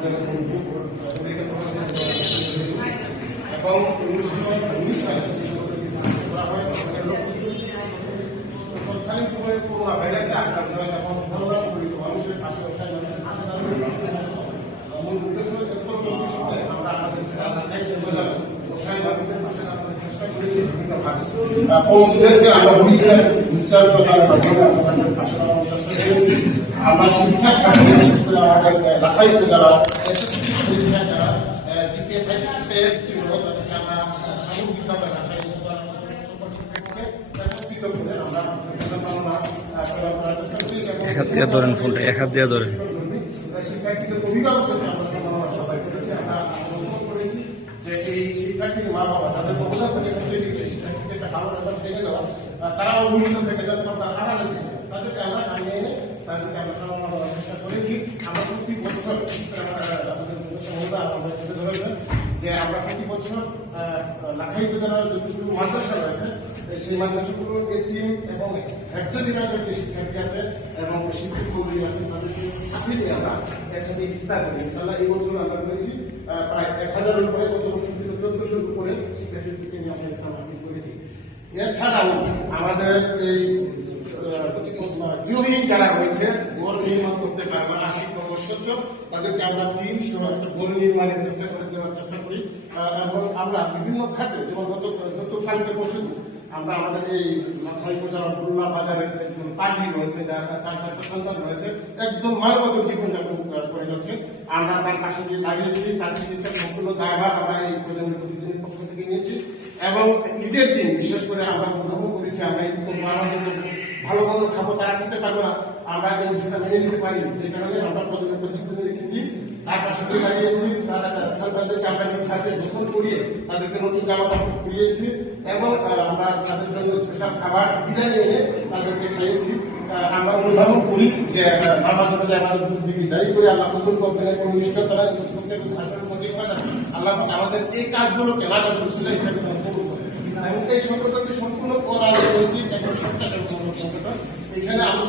এবং 1919 সালে করা হয় তৎকালীন সময়ে করোনা ভাইরাসে আক্রান্ত হয় এবং মনোরম পরিচিত মানুষের পাশে মূল উদ্দেশ্য আমরা আমাদের চেষ্টা করেছি আমরা শিক্ষা খাতে বিশেষ করে আমাদের রাখাই যারা এসএসসি পরীক্ষা যারা দিতে থাকতে তাদেরকে আমরা সামগ্রিকভাবে রাখাই এক হাত দিয়ে ধরেন ফোনটা, এক হাত দিয়ে ধরেন। শিক্ষার্থীদের অভিভাবকদের আমরা সম্মাননা সবাই করেছি। আমরা অনুভব করেছি যে এই শিক্ষার্থীর মা বাবা তাদের অবদান থেকে শিক্ষার্থীদের একটা ভালো রেজাল্ট থেকে যাওয়া তারা অবহিত থেকে যাওয়ার পর তারা আড়ালে ছিল তাদেরকে আমরা সামনে এনে তাদেরকে আমরা সম্মাননা দেওয়ার চেষ্টা করেছি। আমরা প্রতি বছর আমাদের তুলে ধরেছেন যে আমরা প্রতি বছর লাখাই উপজেলার যতগুলো মাদ্রাসা রয়েছে সেই মাদ্রাসাগুলো এতিম এবং হ্যাপচারিনার যে শিক্ষার্থী আছে এবং শিক্ষক মন্ডলী আছে তাদেরকে সাথে নিয়ে আমরা একসাথে ইফতার করি। ইনশাআল্লাহ এই বছর আমরা করেছি প্রায় 1000-এর উপরে, গত বছর ছিল 1400-এর উপরে শিক্ষার্থীদেরকে নিয়ে আমরা ইফতার মাহফিল করেছি। এছাড়াও আমাদের এই গৃহহীন যারা রয়েছে ঘর নির্মাণ করতে পারবে আর্থিক সচ্ছল তাদেরকে আমরা টিম সহ একটা ঘর নির্মাণের চেষ্টা করে দেওয়ার চেষ্টা করি এবং আমরা বিভিন্ন খাতে যেমন গতকালকে পরশু আমরা আমাদের এই লাখাই উপজেলার খুলনা বাজারের একজন পার্টি রয়েছে যার 4 সন্তান রয়েছে একদম মানবতার জীবনযাপন করে যাচ্ছে। আমরা তার পাশে গিয়ে দাঁড়িয়েছি, তার চিকিৎসার সম্পূর্ণ দায়ভার আমরা এই প্রজন্মের প্রতিদিনের পক্ষ থেকে নিয়েছি এবং ঈদের দিন বিশেষ করে আমরা গ্রহণ করেছি আমরা আমাদের ভালো মন্দ খাবো তারা খেতে পারবো না, আমরা এই বিষয়টা মেনে নিতে পারি। যে কারণে আমরা প্রজন্মের প্রতিদিনের রেখেছি তার পাশে দাঁড়িয়েছি, তার সন্তানদেরকে আমরা সাথে গোসল করিয়ে তাদেরকে নতুন জামা কাপড় ফুরিয়েছি এবং আমরা তাদের জন্য স্পেশাল খাবার বিরিয়ানি এনে তাদেরকে খাইয়েছি। আমরা অনুধাবন করি যে বাবা যদি আমাদের দিকে যাই করে আল্লাহ কবুল করবেন কোনো নিষ্ঠতা আল্লাহ আমাদের এই কাজগুলোকে রাজা রসুলের হিসাবে কবুল করে এবং এই সংগঠনটি সম্পূর্ণ অরাজনৈতিক এবং সত্যাসম্পন্ন সংগঠন। এখানে আমরা